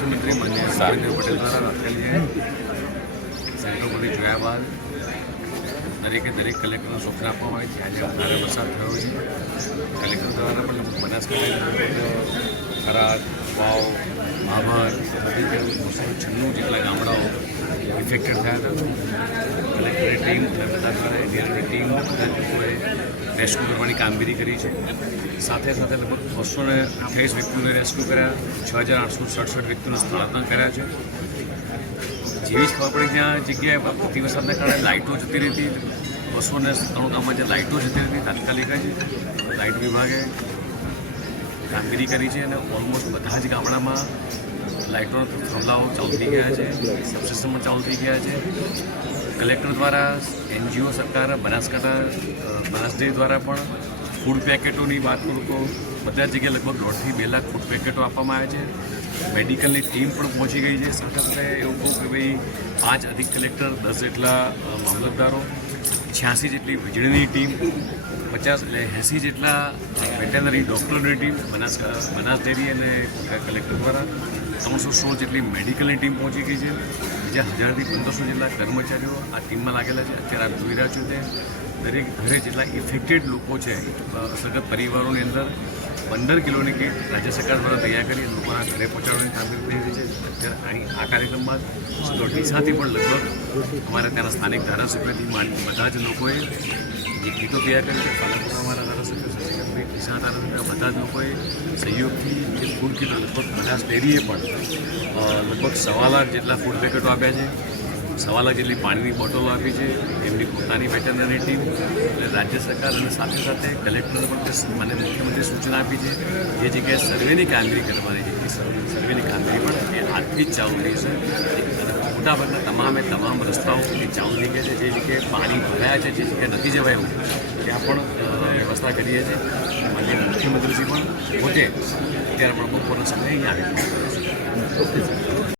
મુખ્યમંત્રી માન્ય ભૂપેન્દ્ર પટેલ દ્વારા સેન્ટ્રલ પોલીસ જોયા બાદ દરેકે દરેક કલેક્ટરને સૂચના આપવામાં આવે છે આજે વધારે વરસાદ થયો છે કલેક્ટર દ્વારા પણ બનાસકાંઠા ખરાદ વાવ ભાભર બધી બસો છન્નું જેટલા ગામડાઓ ઇફેક્ટેડ થયા હતા કલેક્ટરની ટીમ દ્વારા એનડીઆરની ટીમ બધા લોકોએ રેસ્ક્યુ કરવાની કામગીરી કરી છે. સાથે સાથે લગભગ બસો ને અઠ્યાવીસ વ્યક્તિઓને રેસ્ક્યુ કર્યા, છ હજાર આઠસો સડસઠ વ્યક્તિઓને સ્થળાંતર કર્યા છે. જેવી જ ખબર પડી ત્યાં જગ્યાએ પ્રતિ વરસાદને કારણે લાઇટો જતી રહેતી બસો ને ત્રણ ગામમાં જે લાઇટો જતી રહેતી તાત્કાલિક જ લાઇટ વિભાગે કામગીરી કરી છે અને ઓલમોસ્ટ બધા જ ગામડામાં લાઇટોના થાંભલાઓ ચાલુ થઈ ગયા છે, સબસિસ્ટમ પણ ચાલુ થઈ ગયા છે. કલેક્ટર દ્વારા, એનજીઓ સરકાર, બનાસકાંઠા બનાસડેરી દ્વારા પણ ફૂડ પેકેટોની વાત કરું તો બધા જગ્યાએ લગભગ દોઢથી બે લાખ ફૂડ પેકેટો આપવામાં આવ્યા છે. મેડિકલની ટીમ પણ પહોંચી ગઈ છે. સાથે સાથે એવું કહું કે ભાઈ, પાંચ અધિક કલેક્ટર, દસ જેટલા મામલતદારો, છ્યાસી જેટલી વીજળીની ટીમ, પચાસ એટલે એંસી જેટલા વેટેનરી ડૉક્ટરની ટીમ બનાસ બનાસ ડેરી અને કલેક્ટર દ્વારા ત્રણસો સોળ જેટલી મેડિકલની ટીમ પહોંચી ગઈ છે. બીજા હજારથી પંદરસો જેટલા કર્મચારીઓ આ ટીમમાં લાગેલા છે. અત્યારે આપ જોઈ રહ્યા છો તે દરેક ઘરે જેટલા ઇફેક્ટેડ લોકો છે અસરગ્રસ્ત પરિવારોની અંદર પંદર કિલોની કીટ રાજ્ય સરકાર દ્વારા તૈયાર કરી લોકોના ઘરે પહોંચાડવાની કામગીરી થઈ રહી છે. અત્યારે અહીં આ કાર્યક્રમ બાદ ડીસાથી પણ લગભગ અમારા ત્યાંના સ્થાનિક ધારાસભ્યથી માંડી બધા જ લોકોએ જે કીટો તૈયાર કરી છે પાલનપુરમાં અમારા ધારાસભ્ય સચિવ ડીસા ધારાસભ્ય બધા જ લોકોએ સહયોગથી ફૂડ કીટો લગભગ બનાસ ડેરીએ પણ લગભગ સવા લાખ જેટલા ફૂડ પેકેટો આપ્યા છે સવા લાખ જેટલી પાણીની બોટલો આપી છે, એમની પોતાની વેટરનરી ટીમ એટલે રાજ્ય સરકાર અને સાથે સાથે કલેક્ટરને પણ મને મુખ્યમંત્રી સૂચના આપી છે, જે જગ્યાએ સર્વેની કામગીરી કરવાની છે સર્વેની કામગીરી પણ એ આજથી જ ચાલુ થઈ છે. મોટાભાગના તમામે તમામ રસ્તાઓ એ ચાલુ ગયા છે, જે જગ્યાએ પાણી ભરાયા છે, જે જગ્યાએ નથી જવાયું ત્યાં પણ વ્યવસ્થા કરીએ છીએ માન્ય મુખ્યમંત્રીજી પણ પોતે અત્યારે પણ બપોરના સમયે અહીંયા આવી.